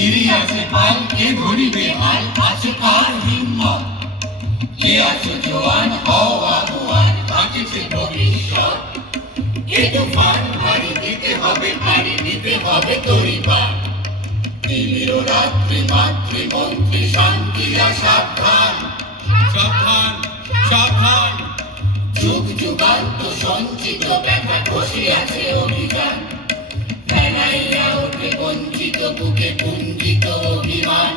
চিড়ি আছে পাল, কে ধরিবে হাল, আছে কার হিম্মত? কে আছে জোয়ান, হও আগুয়ান, থাকিছে ভবিষ্যৎ। এ তুফান ভারী দিতে হবে, ভারী দিতে হবে তরিপার। তিমির রাত্রি মাতৃমন্ত্রী শান্তিরা সাবধান, সাবধান সাবধান। যুগ যুগান্ত সঞ্চিত ব্যথা বসে আছে অভিযান। ফেলাইয়া ওঠে বঞ্চিত বুকে পুঞ্জিত অভিমান।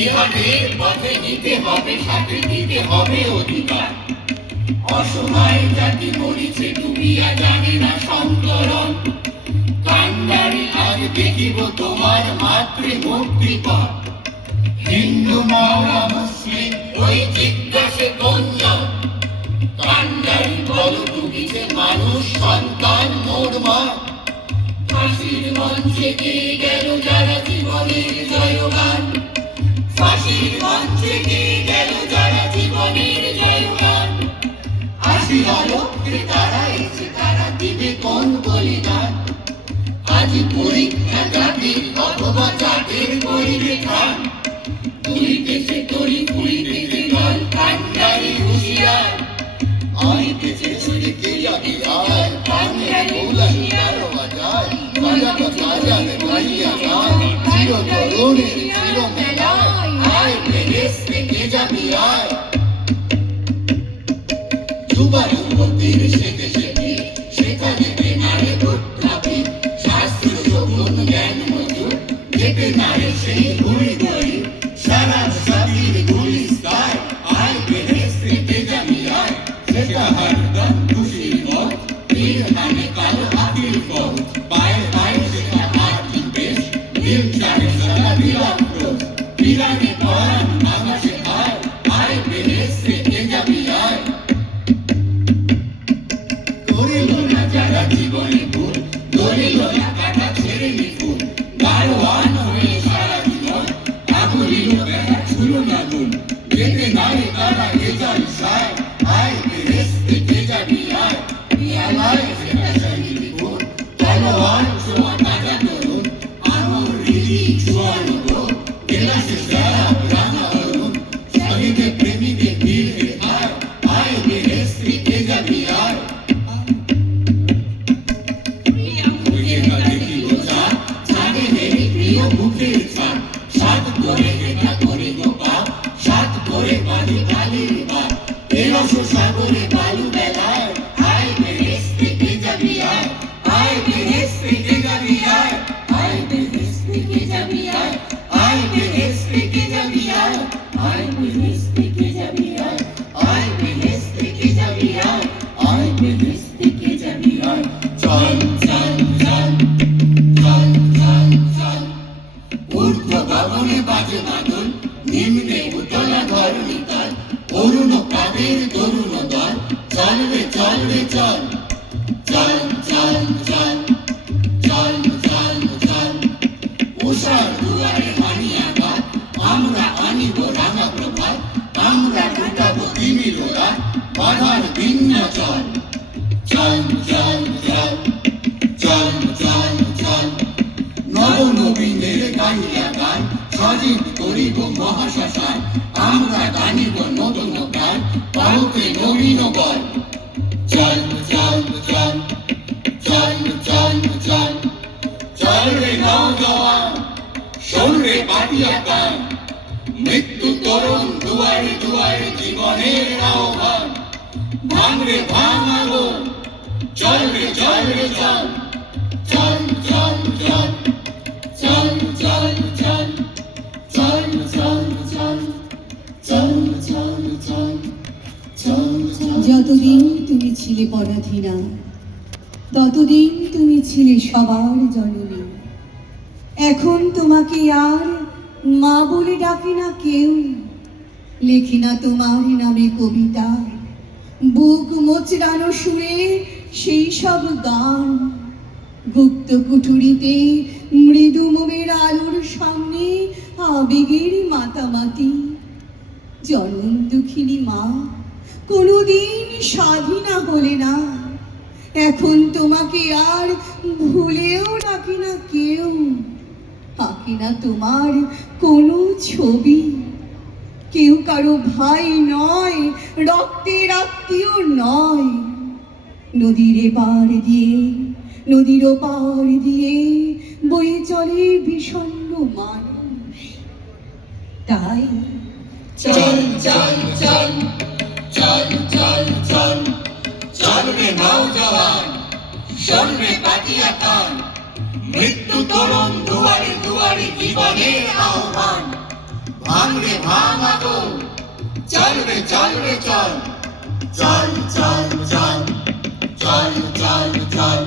ইহাদের পথে নিতে হবে, সাথে দিতে হবে অধিকার। অসহায় জাতি মরিছে ডুবিয়া, জানে না সন্তরণ। কান্ডারি আজ দেখিব তোমার মাতৃমূর্তিপথ। হিন্দু মাওলা মুসলিম ওই জিজ্ঞাসে কোনজন? কান্ডারি বল ডুবিছে মানুষ সন্তান মোর মা। ফাঁসির মঞ্চে গেয়ে গেল যারা জীবনের জয়গান। ফাঁসির মঞ্চে গেয়ে গেল যারা জীবনের জয়গান। আসি আলোকে তারা এসে, তারা দিবে কোন বলিদান? আজ পরীক্ষা জাতির অথবা জাতির করিবে প্রাণ। তুলিতেছে তরি, পুরিতেছে দল, কান্ডারি হুঁশিয়ার। আইতেছে ছুরিতে যাবি আর, কান্ডারি হুঁশিয়ার। বাজা বাজারে গাইয়া গান, চির তরুণের চির মেলায়। আয় বেহেশতে কে যাবি আয়। যুবা যুবতীর সেতে সেতে, সেখানে নারে উত্থাপি। শাস্ত্র শগুন জ্ঞান মজুর, যেতে নারে সেই ঘুরি ঘুরি। সারা সাথীর গুলিস্তায়, আয় বেহেশতে কে যাবি আয়। সেটা হরদম খুশির মত, তীর হানে কালো হাতির পথ। পায়ে পায়ে সেটা হাতি বেশ, দিল চারে সারা বিলাপ রোজ। বিরানে পরাণ আকাশে আয়, আয় বেহেশতে কে যাবি আয়। করিল না যারা জীবনে ভুল, ধরিল না কাটা ছেড়ে নিপুল। দারোয়ান হয়ে সারা জীবন, আগুলিল ব্যথা ছুল না গুণ। যেতে নারে তারা এ যাই সায়, আয় বেহেশতে কে যাবি আয়। পিয়ালায় সেটা শহীদ গুণ, তলোয়ার ছোঁয়া তাজা তরুণ। আঙুর রীতি ছোঁয়ানো গোল, গেলাসে শরাব রাঙা অরুণ। শহীদে প্রেমীকে ভিড়ে আয়, আয় বেহেশতে কে যাবি আয়। মুখের ছাদ সাত করে এটা করে গোপাল, সাত করে পানি কালির বাপ। এরস সাগরে বালু বেলায়, আয় বেহেশতে কে যাবি আয়। আয় বেহেশতে কে যাবি আয়। আয় বেহেশতে কে যাবি আয়। আয় বেহেশতে কে যাবি আয়। আয় বেহেশতে কে যাবি আয়। আয় বেহেশতে কে যাবি আয়। আয় বেহেশতে কে যাবি আয়। চল চল চল চল চল চল। ঊর্ধ্ব গগনে বাজে বাদল, নিম্নে উতলা ধরণী তল। অরুণ কাদের তরুণ দল, চল রে চল রে চল। চল চল চল চল চল চল। উষার দুয়ারে হানিয়া গান, আমরা আনিব রাঙা প্রভাত। আমরা লুটাবো তিমির রাত, বাধার ভিন্ন চল। চল চল চল চল চল চল। নব নবীনের গাইয়া গান, স্বাধীন করিব মহাশ্মশান। আমরা টানিব নতুন গান, পালকে নবীন বল। চল চল চল চল চল চল। চল রে নওজওয়ান, শোন রে পাতিয়া গান। মৃত্যু তরুণ দুয়ারে দুয়ারে জীবনের আহ্বান। ভাঙ রে ভাঙ আগুন, চল রে চল রে চল। চল চল চল চল চল চল চল চল চল চল চল চল চল চল। যতদিন তুমি ছিলে পরাধীনা, ততদিন তুমি ছিলে সবার জননী। এখন তোমাকে আর মা বলে ডাকে না কেউ, লেখে না তোমার নামে কবিতা। বুক মোচড়ানো সুরে সেই সব গান, গুপ্ত কুঠুরিতে মৃদু মোমের আলোর সামনে আবেগের মাতামাতি। জনম দুঃখিনী মা, কোনোদিন স্বাধীনা হলে না। এখন তোমাকে আর ভুলেও ডাকে না কেউ। থাকে না তোমার কোনো ছবি। কেউ কারো ভাই নয়, রক্তের আত্মীয় নয়। নদীর এপার দিয়ে, নদীর ওপার দিয়ে বয়ে চলে বিষণ্ণ মানুষ। তাই চল চল চল চল চল চল চল রে নওজওয়ান, শোন রে পাতিয়া কান, মৃত্যু তরুণ দুয়ারে দুয়ারে জীবনের আহ্বান। ভাঙ রে ভাঙ আগুন, চল রে চল রে চল, চল চল চল চল চল চল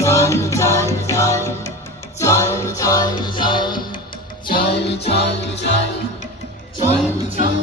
চল চল চল চল চল চল চল চল চল চল চল